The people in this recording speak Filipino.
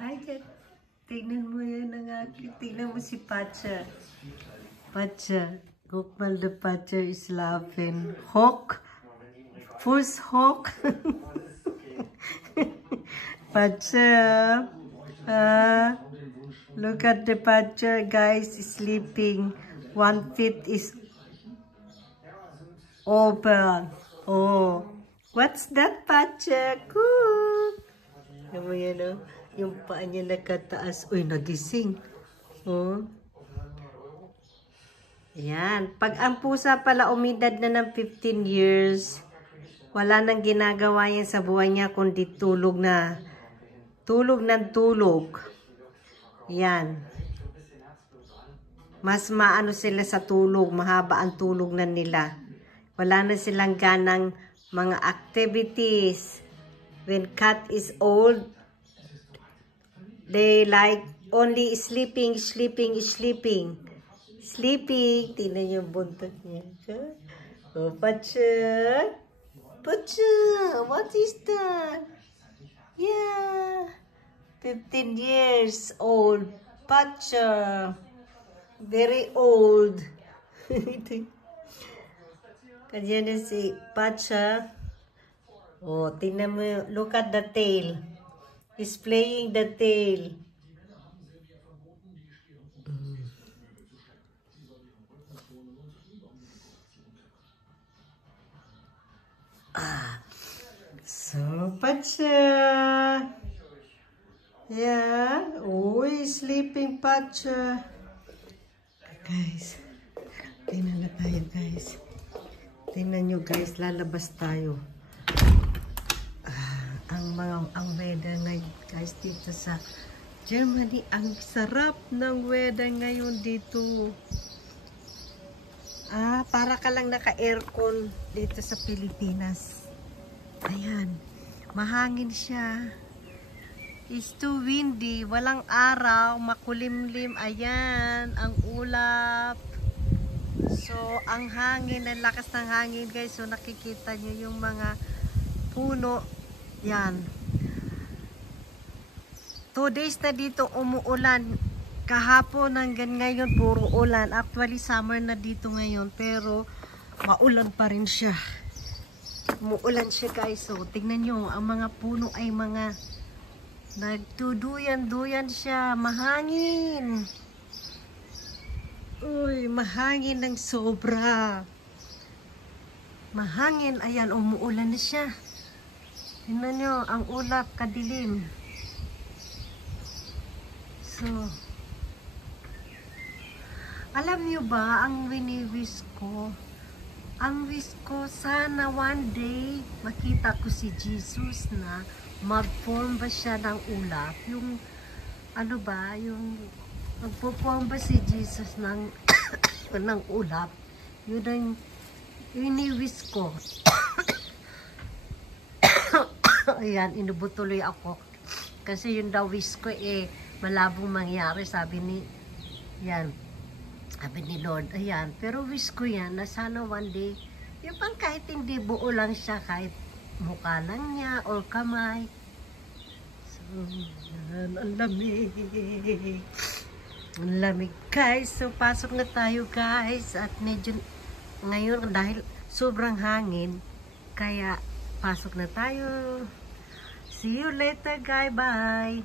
Ay, tignan mo yun ang aking. Tignan mo si Pacha. Pacha. Gokmal the Pacha is laughing. Hawk. First hawk. Pacha. Look at the Pacha, guys, sleeping. One feet is open. Oh. What's that, Pacha? Good. Alam mo yan, oh? Yung paa niya nakataas. Uy, nagising. Oh. Ayan. Pag ang pusa pala umidad na ng 15 years, wala nang ginagawa yan sa buhay niya kundi tulog na. Tulog ng tulog. Ayan. Mas maano sila sa tulog. Mahaba ang tulog na nila. Wala na silang ganang mga activities. When cat is old, they like only sleeping, sleeping, sleeping. Sleeping. Tingnan yung buntot niya. Oh, Pacha. Pacha, what is that? Yeah. 15 years old. Pacha. Very old. Kanya na si Pacha. Oh, tingnan mo. Look at the tail. He's playing the tail. So, Pacha. Yeah. Oh, he's sleeping, Pacha. Guys. Tingnan na tayo, guys. Tingnan nyo, guys. Lalabas tayo. Ang weather ngayon, guys, dito sa Germany, ang sarap ng weather ngayon dito. Para ka lang naka-aircon dito sa Pilipinas. Ayan, mahangin siya. It's too windy, walang araw, makulimlim. Ayan, ang ulap. So, ang hangin, ang lakas ng hangin, guys. So, nakikita nyo yung mga puno. Yan. 2 days na dito umuulan. Kahapon hanggang ngayon puro ulan. Actually summer na dito ngayon pero maulan pa rin siya. Umuulan siya, guys. So tingnan nyo, ang mga puno ay mga nagtuduyan-duyan siya. Mahangin. Uy, mahangin ng sobra. Mahangin. Ayan, umuulan na siya. Tingnan nyo, ang ulap, kadilim. So, alam nyo ba, ang wini-wish ko, sana one day, makita ko si Jesus na mag-form ba siya ng ulap? Yung, ano ba, yung, magpo-form ba si Jesus ng, ng ulap? Yun ang wini-wish ko. Ayan, inubutuloy ako. Kasi yung daw wish ko malabong mangyari, sabi ni Lord. Ayan, pero wish ko yan na sana one day, yung pang kahit hindi buo lang siya, kahit mukha lang niya or kamay. So, yan, ang lamig. Ang lamig, guys. So, pasok na tayo, guys. At medyo, ngayon, dahil sobrang hangin, kaya pasok na tayo. See you later, guys. Bye.